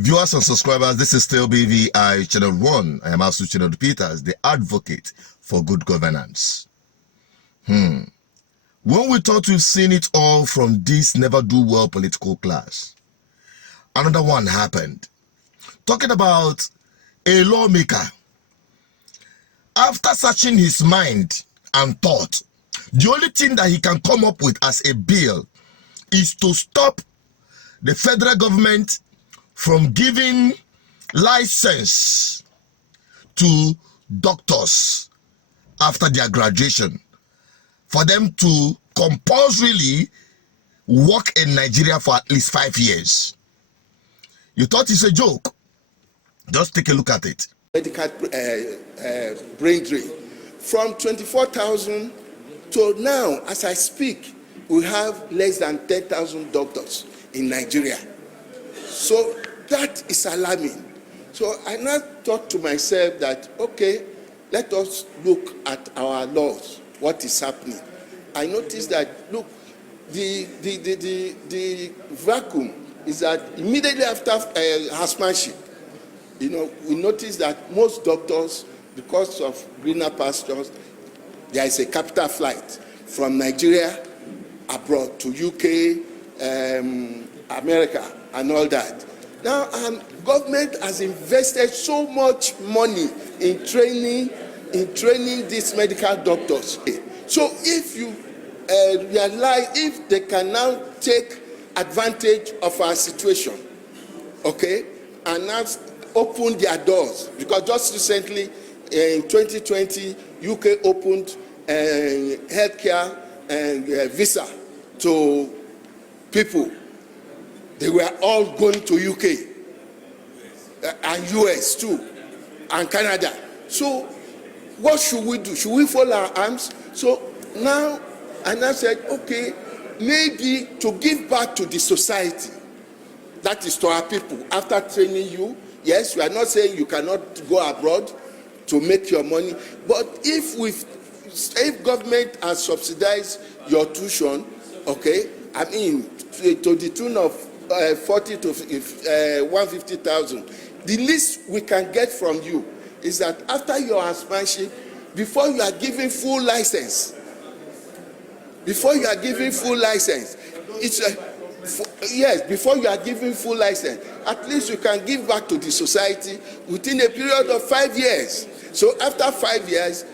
Viewers and subscribers, this is still BVI Channel 1. I am also Channel Peters, the advocate for good governance. When we thought we've seen it all from this never-do-well political class, another one happened. Talking about a lawmaker. After searching his mind and thought, the only thing that he can come up with as a bill is to stop the federal government from giving license to doctors after their graduation, for them to compulsorily work in Nigeria for at least 5 years. You thought it's a joke? Just take a look at it. Medical brain drain from 24,000 to now, as I speak, we have less than 10,000 doctors in Nigeria. So that is alarming. So I now thought to myself that, okay, let us look at our laws, what is happening. I noticed that, look, the vacuum is that immediately after housemanship, we noticed that most doctors, because of greener pastures, there is a capital flight from Nigeria abroad to UK, America, and all that. Now, government has invested so much money in training these medical doctors. So if you realize, if they can now take advantage of our situation, okay, and now open their doors, because just recently in 2020, UK opened healthcare and visa to people. They were all going to UK and US too, and Canada. So what should we do? Should we fold our arms? So now, and I said, okay, maybe to give back to the society, that is to our people, after training you. Yes, we are not saying you cannot go abroad to make your money, but if government has subsidized your tuition, okay, I mean, to the tune of 40 to 150,000, the least we can get from you is that after your housemanship, before you are given full license, before you are given full license, before you are given full license, at least you can give back to the society within a period of 5 years. So after 5 years,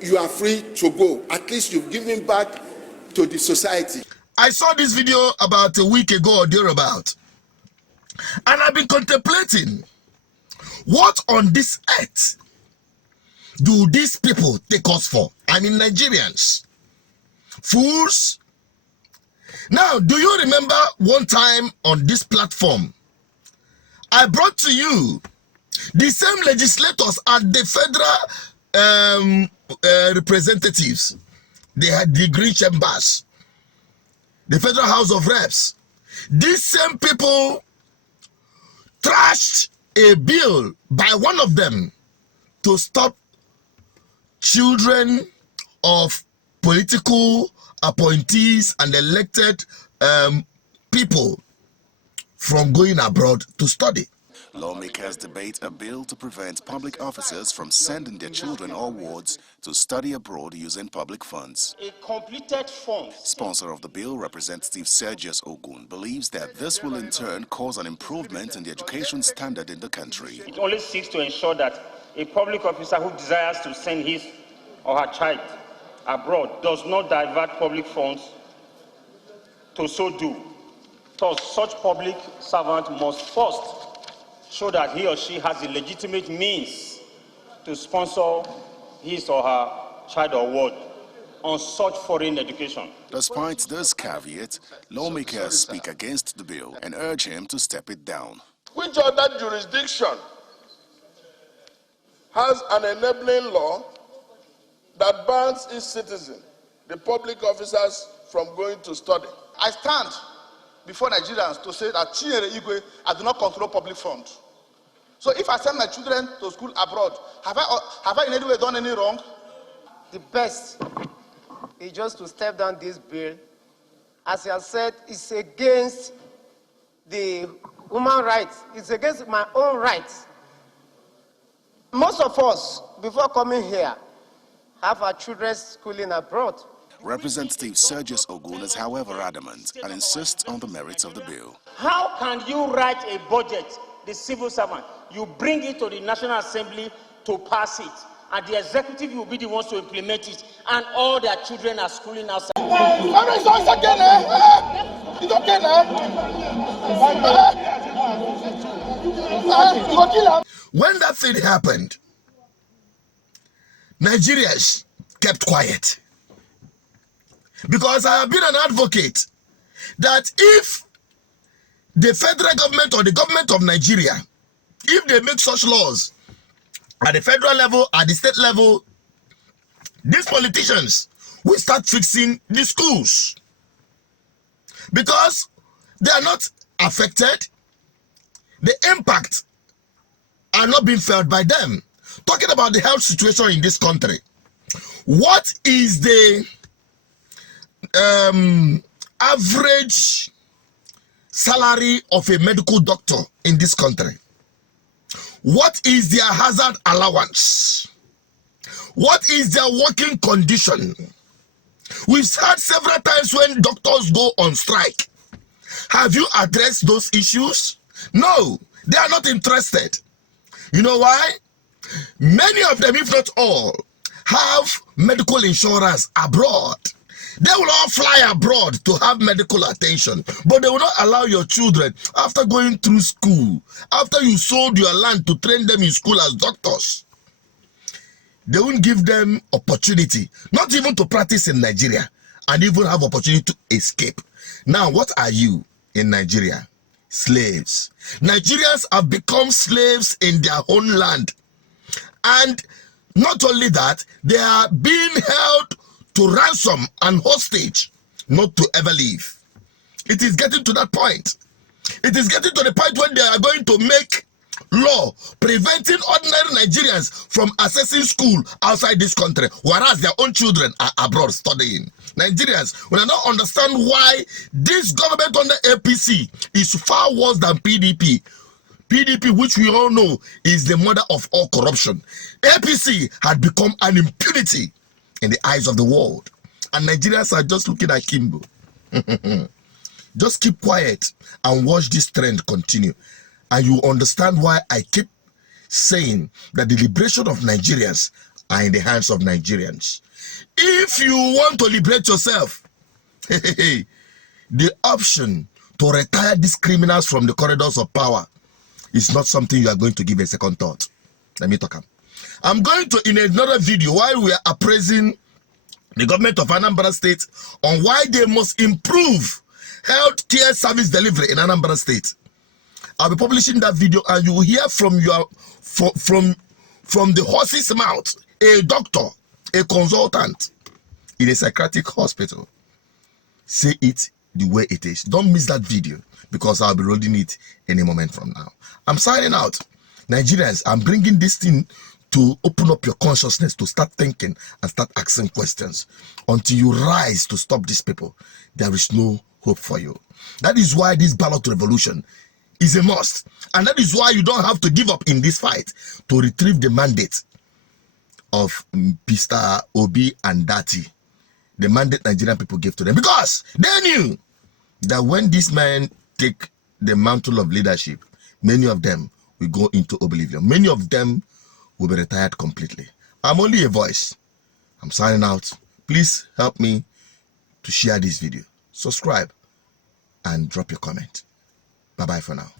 you are free to go. At least you've given back to the society. I saw this video about a week ago or thereabout, and I've been contemplating, what on this earth do these people take us for? I mean, Nigerians. Fools. Now, do you remember one time on this platform, I brought to you the same legislators at the federal representatives? They had the green chambers, the Federal House of Reps. These same people trashed a bill by one of them to stop children of political appointees and elected people from going abroad to study. Lawmakers debate a bill to prevent public officers from sending their children or wards to study abroad using public funds. A completed form. Sponsor of the bill, Representative Sergius Ogun, believes that this will in turn cause an improvement in the education standard in the country. It only seeks to ensure that a public officer who desires to send his or her child abroad does not divert public funds to so do. Thus, such public servant must first show that he or she has the legitimate means to sponsor his or her child or ward on such foreign education. Despite this caveat, lawmakers speak against the bill and urge him to step it down. Which other jurisdiction has an enabling law that bans its citizens, the public officers, from going to study? I stand before Nigerians to say that Chinyere Igwe, I do not control public funds. So if I send my children to school abroad, have I in any way done any wrong? The best is just to step down this bill. As he has said, it's against the human rights. It's against my own rights. Most of us, before coming here, have our children schooling abroad. Representative Sergius Ogun is, however, adamant and insists on the merits of the bill. How can you write a budget, the civil servant, you bring it to the National Assembly to pass it, and the executive will be the ones to implement it, and all their children are schooling outside? It's okay now. When that thing happened, Nigerians kept quiet. Because I have been an advocate that if the federal government or the government of Nigeria, if they make such laws at the federal level, at the state level, these politicians will start fixing the schools. Because they are not affected, the impact are not being felt by them. Talking about the health situation in this country, what is the average salary of a medical doctor in this country? What is their hazard allowance? What is their working condition? We've heard several times when doctors go on strike. Have you addressed those issues? No, they are not interested. You know why? Many of them, if not all, have medical insurance abroad. They will all fly abroad to have medical attention, but they will not allow your children, after going through school, after you sold your land to train them in school as doctors, they won't give them opportunity, not even to practice in Nigeria, and even have opportunity to escape. Now, what are you in Nigeria? Slaves. Nigerians have become slaves in their own land. And not only that, they are being held to ransom and hostage, not to ever leave. It is getting to that point. It is getting to the point when they are going to make law preventing ordinary Nigerians from accessing school outside this country, whereas their own children are abroad studying. Nigerians will not understand why this government under APC is far worse than PDP. PDP, which we all know is the mother of all corruption. APC had become an impunity in the eyes of the world. And Nigerians are just looking at Kimbo. Just keep quiet and watch this trend continue. And you understand why I keep saying that the liberation of Nigerians are in the hands of Nigerians. If you want to liberate yourself, the option to retire these criminals from the corridors of power is not something you are going to give a second thought. Let me talk. I'm going to, in another video, while we are appraising the government of Anambra State on why they must improve health care service delivery in Anambra State. I'll be publishing that video, and you will hear from your from the horse's mouth, a doctor, a consultant in a psychiatric hospital. Say it the way it is. Don't miss that video, because I'll be rolling it any moment from now. I'm signing out. Nigerians, I'm bringing this thing to open up your consciousness, to start thinking and start asking questions. Until you rise to stop these people, there is no hope for you. That is why this ballot revolution is a must. And that is why you don't have to give up in this fight to retrieve the mandate of Mr. Obi and Dati. The mandate Nigerian people gave to them. Because they knew that when these men take the mantle of leadership, many of them will go into oblivion. Many of them will be retired completely. I'm only a voice. I'm signing out. Please help me to share this video. Subscribe and drop your comment. Bye-bye for now.